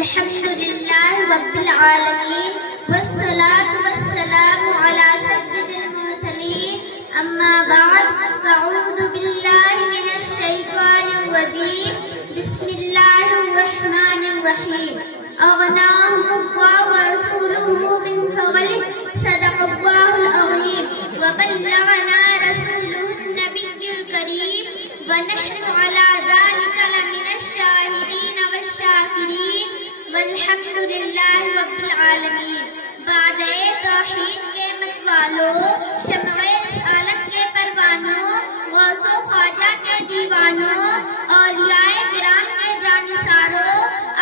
الحمد لله رب العالمين والصلاة والسلام على سيد المرسلين أما بعد فأعوذ بالله من الشيطان الرجيم بسم الله الرحمن الرحيم أغناهم الله ورسوله من فضله صدق الله العظيم وبلغنا رسوله النبي الكريم ونحن على ذلك لمن الشاهدين والشاكرين والحمد لله رب العالمین۔ بعد توحید کے متوالوں، شمع رسالت کے پروانوں، غوث و خواجہ کے دیوانوں، اولیاء کرام کے جانثاروں،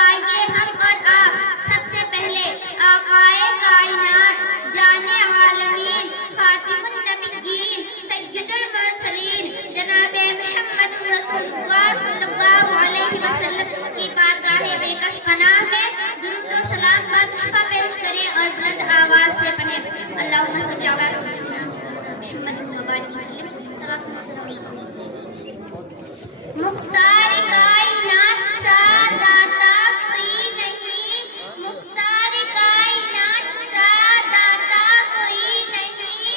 آئیے ہم اور آپ سب سے پہلے آقائے کائنات، جان عالمین، خاتم النبیین، سید المرسلین، جناب محمد رسول اللہ صلی اللہ علیہ وسلم کی بارگاہ بےکس پناہ میں درود و سلام کا تحفہ پیش کریں اور بلند آواز سے پڑھیں۔ اللہم صلی علی سیدنا محمد وبارک وسلم۔ مختار کائنات سا داتا کوئی نہیں، مختار کائنات سا داتا کوئی نہیں،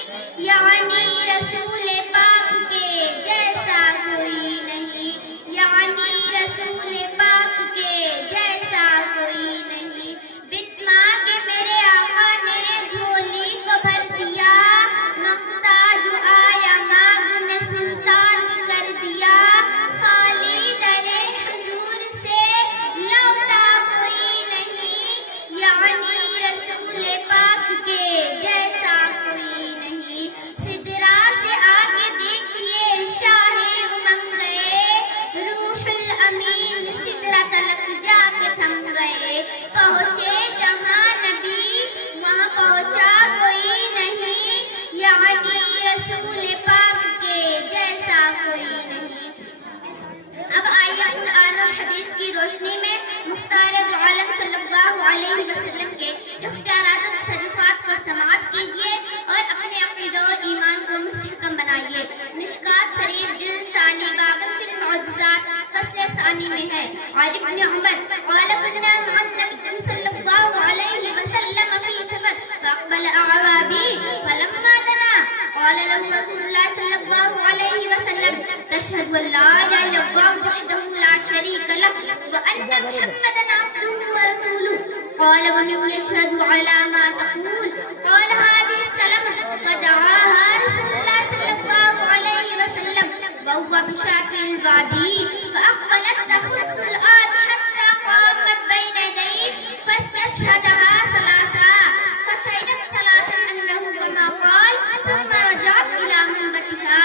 یعنی رسول پاک کے جیسا کوئی نہیں، یعنی رسول پاک کے جیسا کوئی نہیں۔ بن مانگ میرے آقا نے جھولی کو بھر دیا، مانگتا جو آیا مانگ نے سلطان کر دیا، خالی در حضور سے لوٹا کوئی نہیں، یعنی رسول پاک کے جیسا کوئی نہیں۔ سدرا سے آگے دیکھیے شاہ امم گئے، روح الامین سدرا تلک جا کے تھم گئے، پہنچے جہاں نبی وہاں پہنچا کوئی نہیں، یعنی رسول پاک کے جیسا کوئی نہیں۔ اب آئیے قرآن و حدیث کی روشنی میں مختار دو عالم صلی اللہ علیہ وسلم کے اختیارات و تصرفات کو سماعت کیجیے اور اپنے عقیدہ و ایمان کو مستحکم بنائیے۔ مشکات شریف جلد ثانی باب فی المعجزات فصل ثانی میں ہے، عن ابن عمر قال كنا مع النبي صلى الله عليه وسلم في سفر فأقبل أعرابي فلما دنا قال له رسول الله صلى الله عليه وسلم تشهد أن لا إله إلا الله وحده لا شريك له وأن محمدا عبده ورسوله قال ومن يشهد على ما تقول قال هذه السلمة فدعاها رسول الله صلى الله عليه وسلم وهو بشاكل الوادي فأقبلت تخط الآن حتى قامت بين يديه فاستشهدها ثلاثا فشهدت ثلاثا أنه كما قال ثم رجعت إلى منبتها۔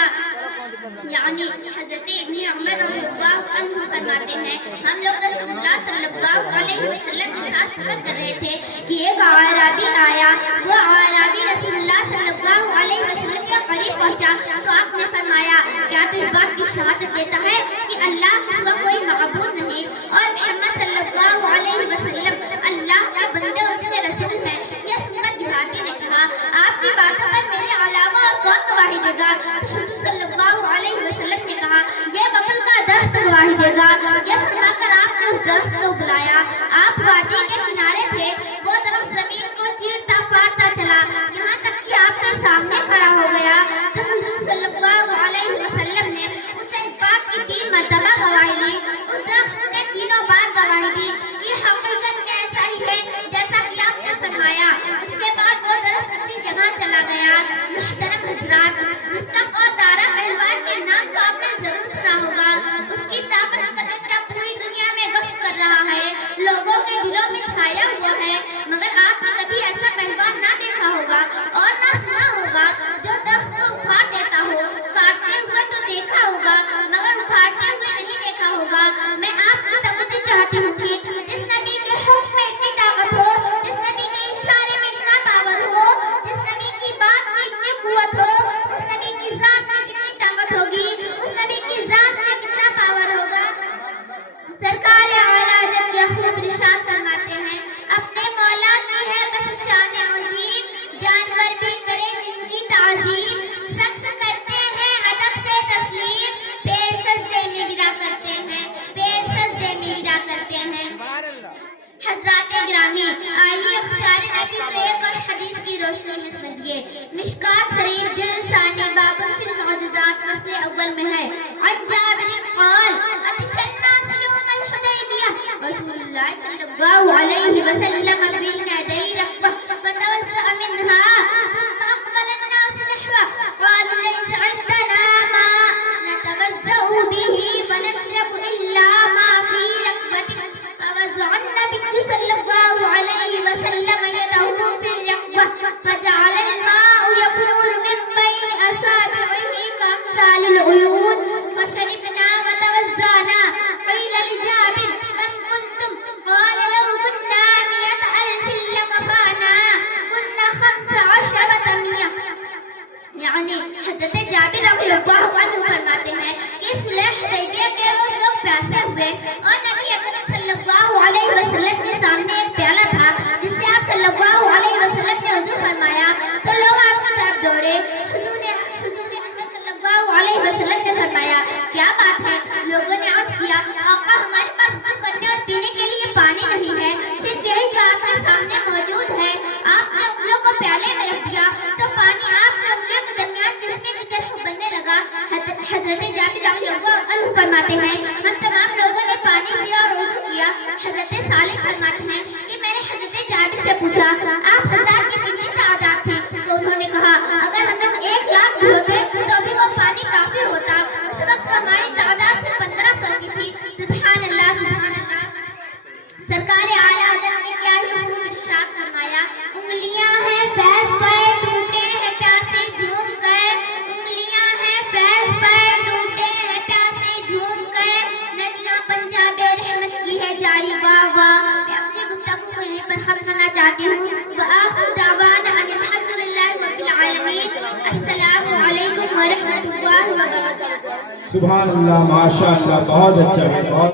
یعنی حضرت ابن عمر رضی اللہ عنہ فرماتے ہیں ہم لوگ رسول اللہ صلی اللہ علیہ وسلم کے ساتھ سفر کر رہے تھے کہ ایک اعرابی آیا، وہ اعرابی رسول اللہ صلی اللہ علیہ وسلم کے قریب پہنچا تو آپ نے فرمایا کیا تو اس بات کی شہادت دیتا ہے کہ اللہ کے سوا کوئی معبود نہیں اور محمد صلی اللہ علیہ وسلم اللہ کے بندے اور اس کے رسول ہیں؟ یہ سن کر دیہاتی نے کہا آپ کی باتوں پر میرے علاوہ اور کون گواہی دے گا؟ حضور صلی اللہ علیہ وسلم نے کہا یہ ببل کا درخت گواہی دے گا۔ یہ فرما کر آپ نے اس درخت کو بلایا، آپ وادی کے کنارے تھے، وہ درخت زمین کو چیرتا پھاڑتا چلا یہاں تک کہ آپ کے سامنے کھڑا ہو گیا تو حضور صلی اللہ علیہ وسلم نے اسے اس بات کی 3 مرتبہ گواہی دی۔ اس درخت نے تینوں بار گواہی دی یہ حقیقت میں ایسا ہی ہے جیسا کہ آپ نے فرمایا۔ اس کے بعد وہ درخت اپنی جگہ چلا گیا۔ محترم حضرات، رستم اور دارا پہلوان کے نام تو آپ نے ضرور سنا ہوگا، اس کی طاقت کا نتیجہ پوری دنیا میں گشت کر رہا ہے، لوگوں کے دلوں میں چھایا ہوا ہے، مگر آپ نے کبھی ایسا پہلوان نہ دیکھا ہوگا اور نہ سنا ہوگا جو درخت کو اکھاڑ دیتا ہو۔ کاٹتے ہوئے تو دیکھا ہوگا مگر اکھاڑتے ہوئے نہیں دیکھا ہوگا۔ میں آپ کی توجہ چاہتی ہوں کہ جس نبی کے حکم میں اتنی طاقت ہو، جس نبی کے اشارے میں اتنا پاور ہو، جس نبی کی بات میں اتنی قوت ہو، اس نبی کی ذات میں کتنی طاقت ہوگی، اس نبی کی ذات میں کتنا پاور ہوگا۔ سرکار اعلیٰ حضرت خوب ارشاد فرماتے ہیں اپنے مولا کی ہے بس شان عظیم، جانور بھی کرے جن کی تعظیم، سخت کرتے ہیں ادب سے تسلیم، پیر سجدے میں گرا کرتے ہیں، پیر حضرات گرامی، آئیے اختیار نبی کو ایک اور حدیث کی روشنی میں سمجھیے۔ مشکات شریف جلد ثانی باب فی المعجزات فصل اول میں ہے، عن جابر قال اتى الناس يوم الحديبية رسول الله صلى الله عليه وسلم بين يدي ركبة فتوسع منها ثم أقبل الناس نحوه قالوا ليس عندنا ماء نتوضأ به ونشرب إلا ما في ركبتك فوضع النبي صلى الله عليه وسلم يده في الركبة فجعل الماء يفور من بين أصابعه كأمثال العيون فشربنا وتوضأنا. قيل لجابر كم كنتم؟ قال لو كنا 100,000 لكفانا، كنا 15 یعنی حضرت جابر رضی اللہ عنہ فرماتے ہیں کہ صلح حدیبیہ کے روز لوگ پیاسے ہوئے اور نبی اکرم صلی اللہ علیہ وسلم کے سامنے ایک پیالہ تھا جس سے آپ صلی اللہ علیہ وسلم نے وضو فرمایا تو لوگ آپ کی طرف دوڑے۔ حضور اکرم صلی اللہ علیہ وسلم نے فرمایا کیا بات ہے؟ لوگوں نے عرض کیا آقا ہمارے پاس وضو کرنے اور پینے کے لیے پانی نہیں ہے، صرف یہی جو آپ کے سامنے موجود ہے۔ آپ نے انگلیوں کو پیالے میں رکھ دیا تو پانی آپ کے انگلیوں کے درمیان چشمے کی طرح بننے لگا۔ حضرت جابر رضی اللہ عنہ فرماتے ہیں ہم تمام لوگوں نے پانی پیا اور وضو کیا۔ حضرت صالح فرماتے ہیں کہ میں نے حضرت جابر سے پوچھا آپ حضرات کی کتنی تعداد تھی؟ تو انہوں نے کہا اگر ہم لوگ 1,00,000 بھی ہوتے تو بھی وہ پانی کافی ہوتا۔ اس وقت ہماری تعداد صرف 1500 کی تھی۔ سبحان اللہ سبحان اللہ۔ سرکار اعلی حضرت نے کیا ہی خوب ارشاد فرمایا، انگلیاں ہیں فیض پر ٹوٹے ہیں پیاسے جھوم کر، انگلیاں ہیں فیض پر ٹوٹے ہیں پیاسے جھوم کر، ندیاں پنجاب رحمت کی ہے جاری واہ واہ۔ میں اپنی گفتگو کو یہیں پر ختم کرنا چاہتی ہوں۔ وآخر دعوانا ان الحمدللہ رب العالمین۔ السلام علیکم ورحمۃ اللہ وبرکاتہ۔ سبحان اللہ، ماشاء اللہ، بہت اچھا، بہت